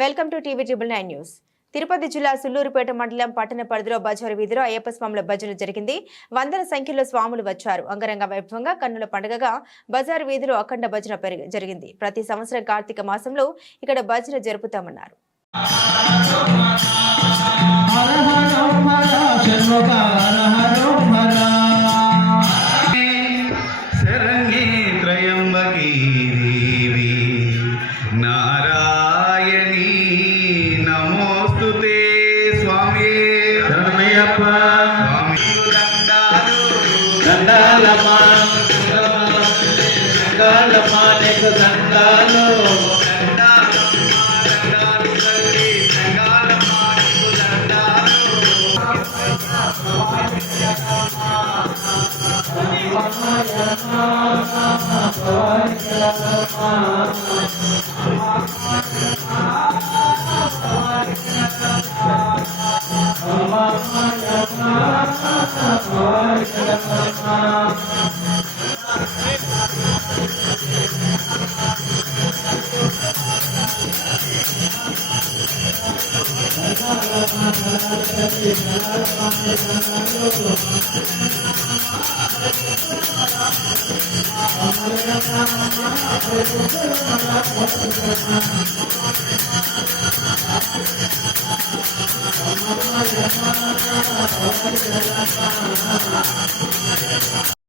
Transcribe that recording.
Welcome to TV triple 9 news. Tirupati జిల్లా సుల్లూరుపేట మండలం పట్టణ పరిధిలో బజారు వీధిలో అయ్యప్ప స్వాముల భజన జరిగింది. వందల సంఖ్యలో స్వాములు వచ్చారు. అంగరంగ వైభవంగా కన్నుల పండుగగా బజారు వీధిలో అఖండ భజన జరిగింది. ప్రతి సంవత్సరం కార్తీక మాసంలో ఇక్కడ భజన జరుపుతామన్నారు.